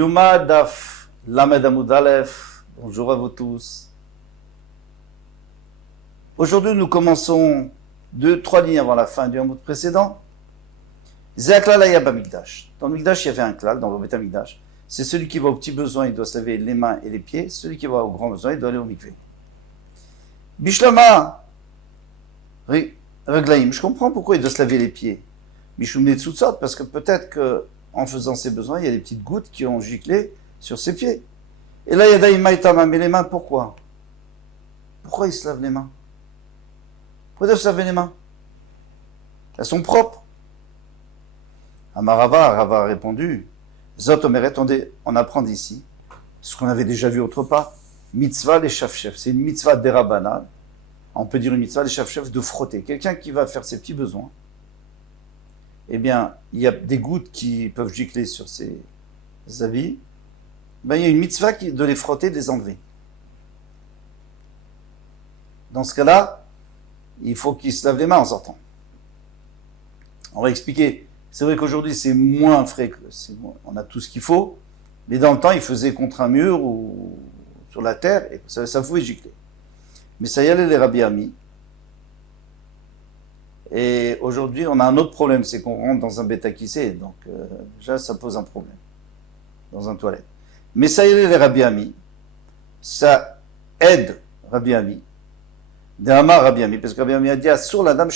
Yuma Daf Lamed Amud Aleph. Bonjour à vous tous. Aujourd'hui, nous commençons 2-3 lignes avant la fin du Hamoud précédent. Zeaklal Aya Bamikdash. Dans le Mikdash, il y avait un klal, dans le Beth Amikdash. C'est celui qui va aux petits besoins, il doit se laver les mains et les pieds. Celui qui va aux grands besoins, il doit aller au mikvé. Bishlama Reglaim. Je comprends pourquoi il doit se laver les pieds. Mishum Netsutsot, parce que peut-être que en faisant ses besoins, il y a des petites gouttes qui ont giclé sur ses pieds. Et là, il y a Daïmaïtama, mais les mains, pourquoi? Pourquoi il se lave les mains? Pourquoi il doit se laver les mains? Elles sont propres. Rava a répondu, Zot Omeret, on apprend d'ici, ce qu'on avait déjà vu autre part, mitzvah les chef. C'est une mitzvah d'Erabanan, on peut dire une mitzvah les chef de frotter. Quelqu'un qui va faire ses petits besoins, eh bien, il y a des gouttes qui peuvent gicler sur ses habits, ben, il y a une mitzvah de les frotter, de les enlever. Dans ce cas-là, il faut qu'il se lave les mains en sortant. On va expliquer. C'est vrai qu'aujourd'hui, c'est moins frais, on a tout ce qu'il faut, mais dans le temps, il faisait contre un mur ou sur la terre, et ça pouvait gicler. Mais ça y allait les Rabbi Ami. Et aujourd'hui, on a un autre problème, c'est qu'on rentre dans un bêta-kissé, donc déjà, ça pose un problème, dans un toilette. Mais ça y est, les Rabbi Ami, ça aide Rabbi Ami, d'Amar Rabbi Ami, parce que Rabbi Ami a dit, sur la dame,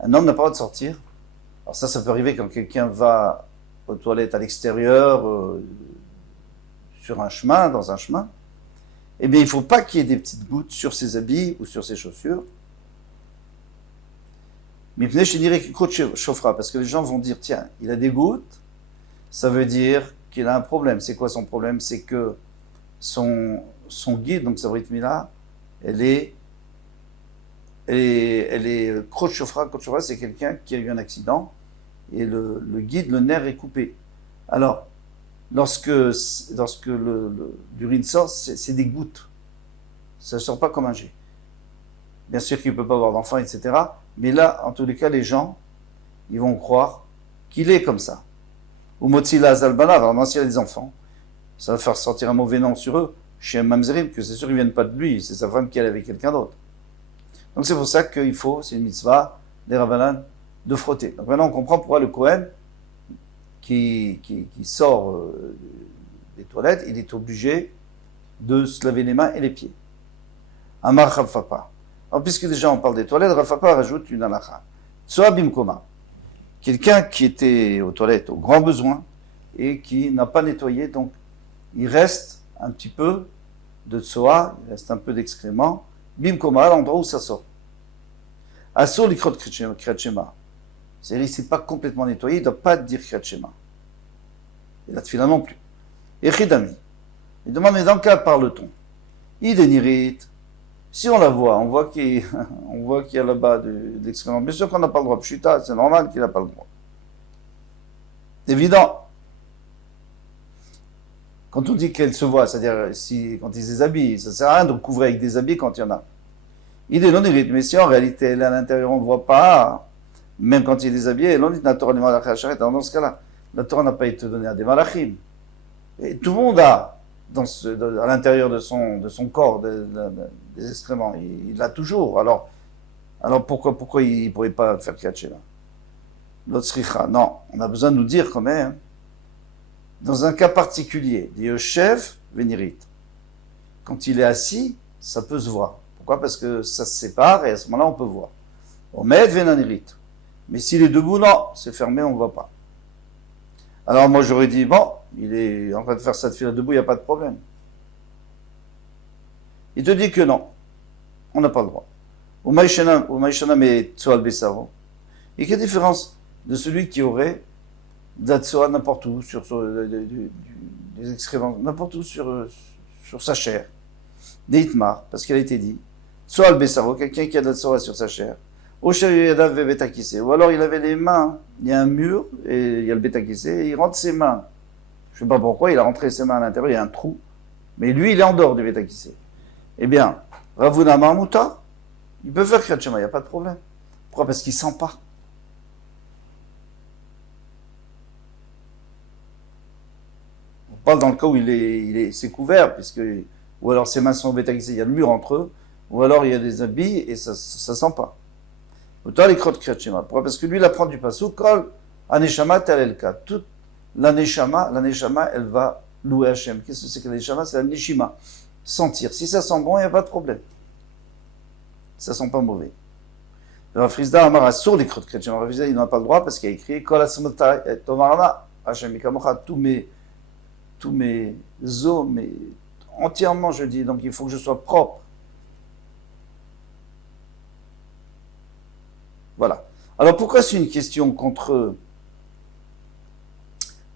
un homme n'a pas le droit de sortir. Alors ça peut arriver quand quelqu'un va aux toilettes à l'extérieur, sur un chemin, dans un chemin. Eh bien, il ne faut pas qu'il y ait des petites gouttes sur ses habits ou sur ses chaussures. Mais je dirais qu'il chauffera, parce que les gens vont dire, tiens, il a des gouttes, ça veut dire qu'il a un problème. C'est quoi son problème? C'est que son guide, donc sa Brit Mila, elle est Krot Shofra. Krot Shofra, c'est quelqu'un qui a eu un accident, et le guide, le nerf est coupé. Alors, lorsque l'urine sort, c'est des gouttes. Ça ne sort pas comme un jet. Bien sûr qu'il ne peut pas avoir d'enfant, etc. Mais là, en tous les cas, les gens, ils vont croire qu'il est comme ça. Ou Motzila Zalbana, alors s'il y a des enfants, ça va faire sortir un mauvais nom sur eux, chez Mamzerim, que c'est sûr qu'ils ne viennent pas de lui, c'est sa femme qui est avec quelqu'un d'autre. Donc c'est pour ça qu'il faut, c'est une mitzvah, des Rabbanan, de frotter. Donc maintenant on comprend pourquoi le Kohen, qui sort des toilettes, il est obligé de se laver les mains et les pieds. Amar Chavfapa. Alors, puisque déjà on parle des toilettes, Rafapa rajoute une halakha. Tsoa bimkoma. Quelqu'un qui était aux toilettes, aux grands besoins, et qui n'a pas nettoyé, donc il reste un petit peu de tsoa, il reste un peu d'excréments, bimkoma, à l'endroit où ça sort. Asur likrot kriyat. C'est-à-dire, il ne s'est pas complètement nettoyé, il ne doit pas dire kriyat shema. Et la tfila non plus. Et chidami. Il demande, mais dans quel parle-t-on? Idenirit. Si on la voit, on voit qu'il y a là-bas de l'excrément. Bien sûr qu'on n'a pas le droit. Pshuta, c'est normal qu'il n'a pas le droit. Évident. Quand on dit qu'elle se voit, c'est-à-dire quand il se déshabille, ça ne sert à rien de couvrir avec des habits quand il y en a. Il est non hérite, mais si en réalité elle est à l'intérieur, on ne voit pas, même quand il est déshabillé, l'on dit la Torah des malachim. Dans ce cas-là, la Torah n'a pas été donnée à des malachim. Et tout le monde a, à l'intérieur de son corps, des excréments. Il l'a toujours. Alors pourquoi il ne pourrait pas faire Kriyat L'autre sricha. Non, on a besoin de nous dire quand même, dans un cas particulier, dit chef vénirit. Quand il est assis, ça peut se voir. Pourquoi? Parce que ça se sépare et à ce moment-là, on peut voir. Omed vénanirit. Mais s'il est debout, non, c'est fermé, on ne voit pas. Alors moi j'aurais dit, bon, il est en train de faire cette fila debout, il n'y a pas de problème. Il te dit que non, on n'a pas le droit. Ou maïshana mais tsoal besaro. Et quelle différence de celui qui aurait de la tsoa n'importe où, des excréments, n'importe où sur sa chair, des itmar, parce qu'elle a été dit, tsoal besaro, quelqu'un qui a de la tsoa sur sa chair, ou alors il avait les mains, il y a un mur, et il y a le bétakissé, et il rentre ses mains. Je ne sais pas pourquoi, il a rentré ses mains à l'intérieur, il y a un trou. Mais lui, il est en dehors du bétakissé. Eh bien, Ravuna Marmouta, il peut faire Kriyat Shema, il n'y a pas de problème. Pourquoi? Parce qu'il ne sent pas. parle dans le cas où c'est couvert, ou alors ses mains sont bétaxées, il y a le mur entre eux, ou alors il y a des habits et ça sent pas. Autant les crottes Kriyat Shema. Pourquoi? Parce que lui, il apprend du pasuk, Kol Aneshama tel el ka. Toute la neshama, elle va louer Hachem. Qu'est-ce que c'est que la neshama? C'est la neshima. Sentir. Si ça sent bon, il n'y a pas de problème. Ça sent pas mauvais. Rav Frisda Amar Assour les crottes Kriyat Shema. Rav Frisda, il n'en a pas le droit parce qu'il y a écrit Kol Asmata Tomarana Hachem Ikamocha. Tous mes os, entièrement, je dis. Donc il faut que je sois propre. Voilà. Alors pourquoi c'est une question contre eux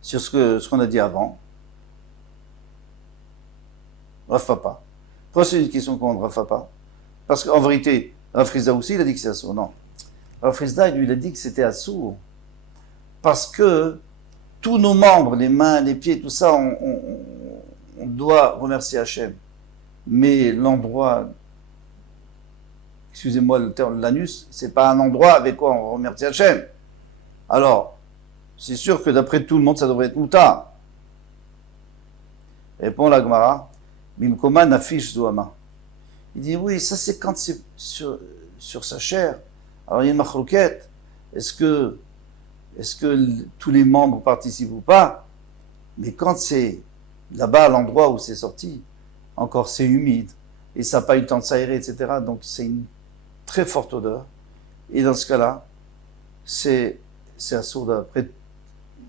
sur ce qu'on a dit avant? Rav Papa. Pourquoi c'est une question contre Rav Papa? Parce qu'en vérité, Rav Frisda aussi, il a dit que c'est assourd. Non. Rav Frisda, lui, il a dit que c'était assourd. Parce que tous nos membres, les mains, les pieds, tout ça, on doit remercier Hachem. Mais l'endroit, excusez-moi le terme, l'anus, c'est pas un endroit avec quoi on remercie Hachem. Alors, c'est sûr que d'après tout le monde, ça devrait être Mouta. Répond la Gemara, Bimkoma nafish zoama. Il dit oui, ça c'est quand c'est sur sa chair. Alors il y a une machloquette. Est-ce que tous les membres participent ou pas? Mais quand c'est là-bas, à l'endroit où c'est sorti, encore c'est humide, et ça n'a pas eu le temps de s'aérer, etc. Donc c'est une très forte odeur. Et dans ce cas-là, c'est assourd d'après.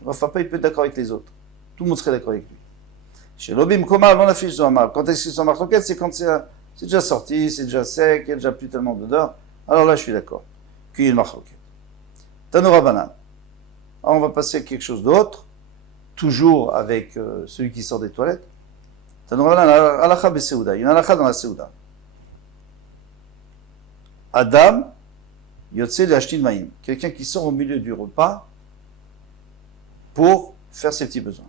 Enfin, pas il peut être d'accord avec les autres. Tout le monde serait d'accord avec lui. Chez l'obim koma, on affiche zoama. Quand est-ce qu'ils sont marloquettes? C'est quand c'est déjà sorti, c'est déjà sec, il n'y a déjà plus tellement d'odeur. Alors là, je suis d'accord. Qu'il y ait une marloquette. Tanora banan. Alors on va passer à quelque chose d'autre, toujours avec celui qui sort des toilettes. Tanora banan, alakha beseuda. Il y a une alakha dans la seuda. Adam, yotse l'ashtin maïm. Quelqu'un qui sort au milieu du repas pour faire ses petits besoins.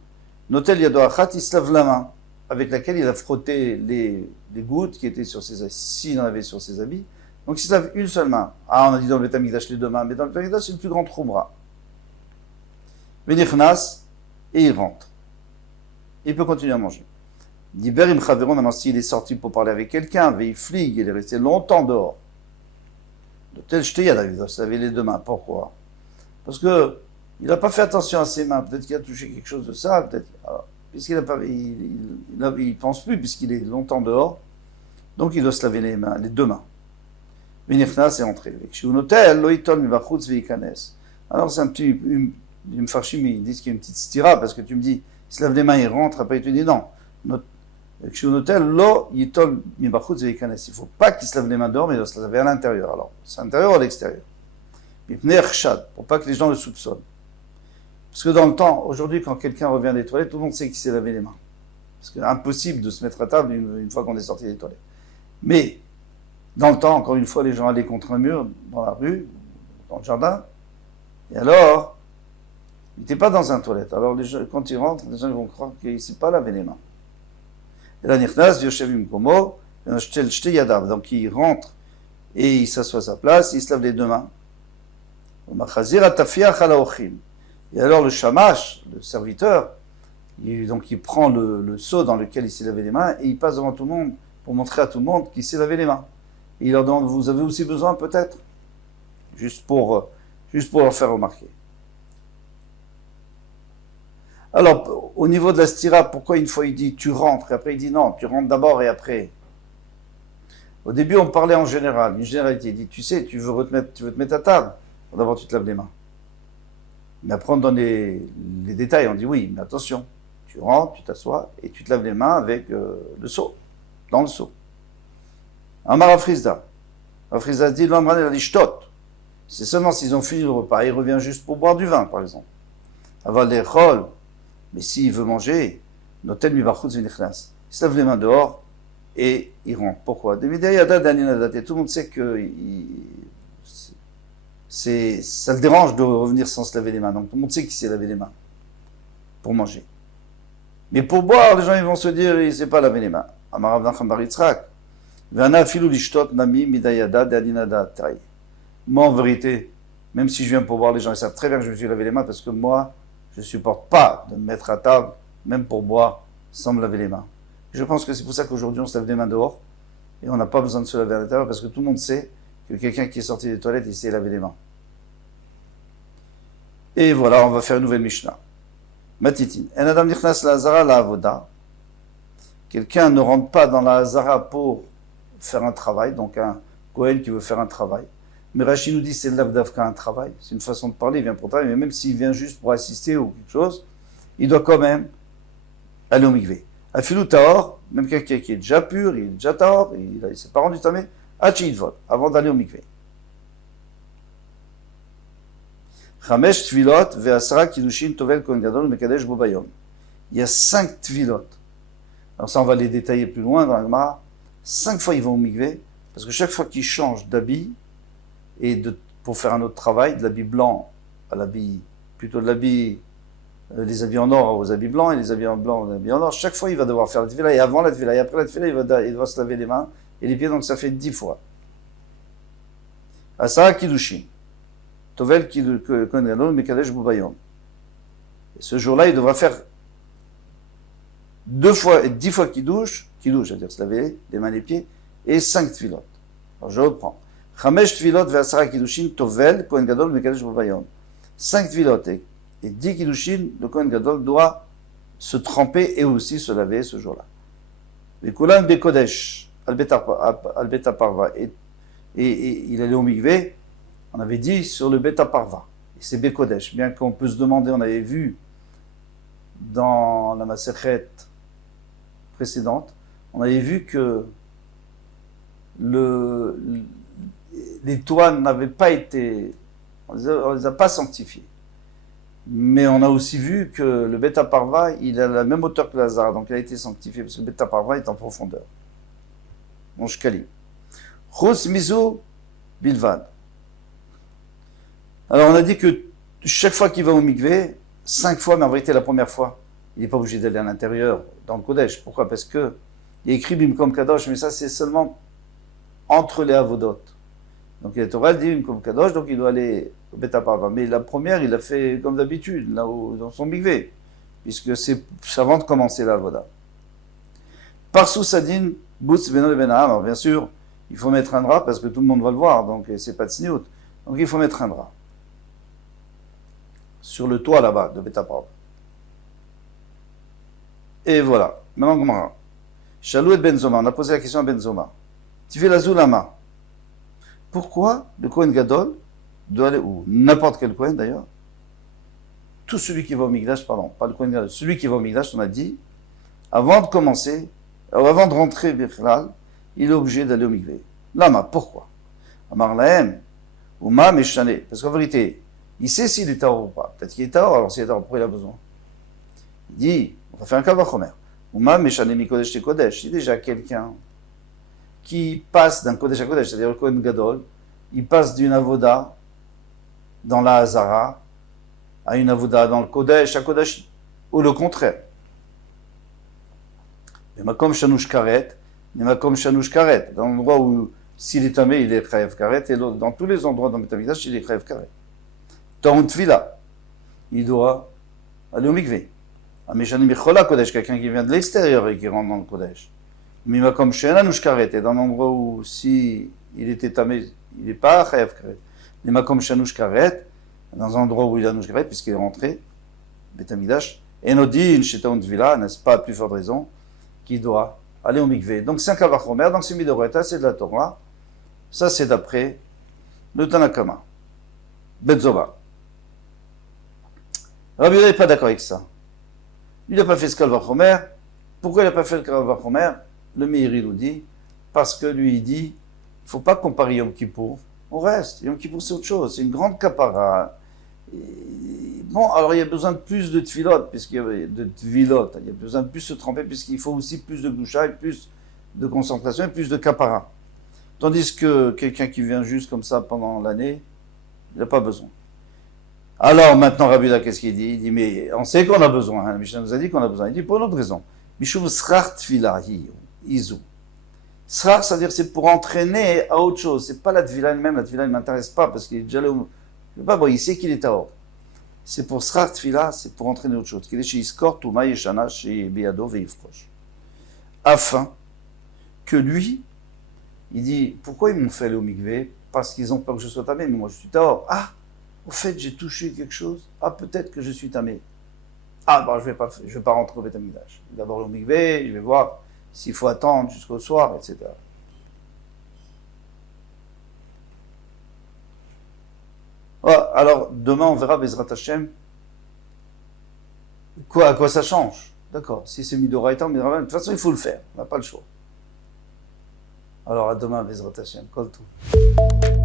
Notel yadoachat, il se lave la main avec laquelle il a frotté les gouttes qui étaient sur ses habits, s'il en avait sur ses habits. Donc il se lave une seule main. Ah, on a dit dans le Beth Amikdash les deux mains, mais dans le Beth Amikdash c'est une plus grande troubra. Venichnas, et il rentre. Il peut continuer à manger. Diber im chaveron, maintenant s'il est sorti pour parler avec quelqu'un, veiflig, il est resté longtemps dehors. De tel shteyad, il doit se laver les deux mains. Pourquoi? Parce que il n'a pas fait attention à ses mains. Peut-être qu'il a touché quelque chose de ça. Peut-être. Alors, puisqu'il il pense plus puisqu'il est longtemps dehors. Donc il doit se laver les mains, les deux mains. Venichnas est entré. Alors c'est un petit, une farchim, ils disent qu'il y a une petite stira parce que tu me dis, il se lave les mains, il rentre. Après tu dis non. Il ne faut pas qu'il se lave les mains dehors, mais il doit se laver à l'intérieur. Alors c'est à l'intérieur ou à l'extérieur? Pour pas que les gens le soupçonnent. Parce que dans le temps, aujourd'hui, quand quelqu'un revient des toilettes, tout le monde sait qu'il s'est lavé les mains. Parce que c'est impossible de se mettre à table une fois qu'on est sorti des toilettes. Mais, dans le temps, encore une fois, les gens allaient contre un mur, dans la rue, dans le jardin, et alors, il n'était pas dans un toilette. Alors, quand il rentre, les gens vont croire qu'il ne s'est pas lavé les mains. Et là, donc il rentre, et il s'assoit à sa place, il se lave les deux mains. Et alors le shamash, le serviteur, il prend le seau dans lequel il s'est lavé les mains et il passe devant tout le monde pour montrer à tout le monde qu'il s'est lavé les mains. Et il leur demande, vous avez aussi besoin peut-être? Juste pour leur faire remarquer. Alors, au niveau de la stira, pourquoi une fois il dit tu rentres et après il dit non, tu rentres d'abord et après? Au début on parlait en général, une généralité, il dit tu sais, tu veux te mettre à table, d'abord tu te laves les mains. Mais après, on donne les détails. On dit oui, mais attention, tu rentres, tu t'assois et tu te laves les mains avec le seau, dans le seau. Amar Afrizda. Afrizda dit l'amran el lishtot. C'est seulement s'ils ont fini le repas. Il revient juste pour boire du vin, par exemple. Aval lechol. Mais s'il veut manger, notel mi bachutz v'nichnas. Il se lave les mains dehors et il rentre. Pourquoi? Tout le monde sait que ça le dérange de revenir sans se laver les mains. Donc tout le monde sait qu'il s'est lavé les mains pour manger. Mais pour boire, les gens ils vont se dire il ne s'est pas lavé les mains. Moi en vérité, même si je viens pour boire, les gens ils savent très bien que je me suis lavé les mains parce que moi, je ne supporte pas de me mettre à table, même pour boire, sans me laver les mains. Je pense que c'est pour ça qu'aujourd'hui on se lave les mains dehors et on n'a pas besoin de se laver à l'intérieur parce que tout le monde sait que quelqu'un qui est sorti des toilettes, il s'est lavé les mains. Et voilà, on va faire une nouvelle Mishnah. Matitin. En adam nichnas la hazara la avoda. Quelqu'un ne rentre pas dans la hazara pour faire un travail, donc un Kohen qui veut faire un travail. Mais Rashi nous dit c'est l'avdavka un travail, c'est une façon de parler, il vient pour travailler, mais même s'il vient juste pour assister ou quelque chose, il doit quand même aller au mikvé. Afilou taor, même quelqu'un qui est déjà pur, il est déjà taor, il ne s'est pas rendu tamé, achidvot, avant d'aller au mikvé. Chamesh tvilot ve'asra kiddushin tovel kohen gadol mekadesh bo bayom. Il y a 5 tvilot. Alors ça, on va les détailler plus loin dans la Gemara. 5 fois, ils vont au mikvé, parce que chaque fois qu'ils changent d'habit, et pour faire un autre travail, de l'habit blanc à l'habit, plutôt de l'habit, les habits en or aux habits blancs, et les habits en blanc aux habits en or, chaque fois, il va devoir faire la tefila, et avant la tefila, et après la tefila, il doit se laver les mains et les pieds, donc ça fait 10 fois. Asara kiddushin. Tovel kohen gadol mekadesh bo bayom. Et ce jour-là, il devra faire 10 fois kiddush, c'est-à-dire se laver les mains et les pieds, et 5 tefilot. Alors je reprends. Chamesh tefilot ve'asara kiddushin tovel kohen gadol mekadesh bo bayom. 5 tefilot et 10 kiddushin, le kohen gadol doit se tremper et aussi se laver ce jour-là. Vekulan bekodesh al bet parva, et il allait au mikvé. On avait dit sur le Bet Parva, et c'est Bekodesh, bien qu'on peut se demander, on avait vu dans la Masechet précédente, on avait vu que les toits n'avaient pas été, on les a pas sanctifiés. Mais on a aussi vu que le Bet Parva, il a la même hauteur que l'Azara, donc il a été sanctifié, parce que le Bet Parva est en profondeur. Mon shkali. Chos mizo bilvad. Alors on a dit que chaque fois qu'il va au mikvé, 5 fois, mais en vérité la première fois, il n'est pas obligé d'aller à l'intérieur, dans le Kodesh. Pourquoi? Parce que il y a écrit Bimkom Kadosh, mais ça c'est seulement entre les Avodot. Donc la Torah dit Bimkom Kadosh, donc il doit aller au Bet Parva. Mais la première, il a fait comme d'habitude, là dans son mikvé, puisque c'est avant de commencer la Avoda. Parsou Sadin, Boutz Beno et Benaham. Alors bien sûr, il faut mettre un drap parce que tout le monde va le voir, donc c'est pas de sniout. Donc il faut mettre un drap sur le toit là-bas de Bet Parva. Et voilà. Maintenant, Gemara. Shalou et Benzoma. On a posé la question à Benzoma. Tu fais la Zulama. Pourquoi le Kohen Gadol doit aller où? N'importe quel Kohen d'ailleurs. Tout celui qui va au Mikdash, pardon, pas le Kohen Gadol, celui qui va au Mikdash, on a dit, avant de commencer, avant de rentrer Birchlal, il est obligé d'aller au Mikvé. Lama, pourquoi? Amar Lahem, Uma Meshane. Parce qu'en vérité, il sait s'il est tahor ou pas. Peut-être qu'il est tahor, alors s'il est tahor, pourquoi il a besoin? Il dit, on va faire un kal vachomer. Uma Meshane Mikodesh te Kodesh. C'est déjà quelqu'un qui passe d'un Kodesh à Kodesh, c'est-à-dire le Kohen Gadol, il passe d'une avoda dans la Hazara à une avoda dans le Kodesh à Kodesh, ou le contraire. Mais Makom Shanush Karet, mais Makom Shanush Karet, dans l'endroit où s'il est tamé, il est Chayev Karet, et dans tous les endroits dans le Betamikdash, il est Chayev Karet. Dans Tfila, il doit aller au mikvé. Ameshani Michola Kodesh, quelqu'un qui vient de l'extérieur et qui rentre dans le Kodesh. Mais Makom Shenanush Karet, et dans l'endroit où si il était tamé, il n'est pas Chayev Karet. Mais Makom Shanush Karet, dans un endroit où il a Nush Karet, puisqu'il est rentré, Betamikdash, et Nodin Shetaun Tfila, n'est-ce pas, à plus forte raison, qui doit aller au mikvé. Donc c'est un kavachomer, donc c'est Midoreta, c'est de la Torah. Ça c'est d'après le Tanakama. Benzoma. Rabbi Yehuda n'est pas d'accord avec ça. Il n'a pas fait ce kavachomer. Pourquoi il n'a pas fait le kavachomer? Le Meiri nous dit, parce que lui il dit, il ne faut pas comparer Yom Kippour au reste. Yom Kippour c'est autre chose, c'est une grande kapara. Bon, alors il y a besoin de plus de tfilot, puisqu'il y a de tvilot, il y a besoin de plus se tremper, puisqu'il faut aussi plus de gloucha, et plus de concentration, et plus de kapara. Tandis que quelqu'un qui vient juste comme ça pendant l'année, il n'a pas besoin. Alors maintenant, Rabbi Yehuda, qu'est-ce qu'il dit? Il dit, mais on sait qu'on a besoin, hein. Mishnah nous a dit qu'on a besoin. Il dit, pour une autre raison. Mishum srar tfila izu. Srar, c'est-à-dire c'est pour entraîner à autre chose. C'est pas la tfila elle-même, la tfila ne m'intéresse pas, parce qu'il est déjà là. Pas bon, il sait qu'il est tahor. c'est pour Srar Tfila, c'est pour entraîner autre chose. Qu'il est chez Iskor, Touma, Yeshana, chez Beado, Veifrosh. Afin que lui, il dit, pourquoi ils m'ont fait aller au mikvé? Parce qu'ils ont peur que je sois tamé, mais moi je suis tahor. Ah, au fait, j'ai touché quelque chose. Ah, peut-être que je suis tamé. Ah, bon, je vais pas rentrer au Beth Amikdash. D'abord au mikvé, je vais voir s'il faut attendre jusqu'au soir, etc. Voilà, alors, demain, on verra Bezrat Hashem. À quoi ça change? D'accord. Si c'est Midoraïtan, de toute façon, il faut le faire. On n'a pas le choix. Alors, à demain, Bezrat Hashem. Kol tout.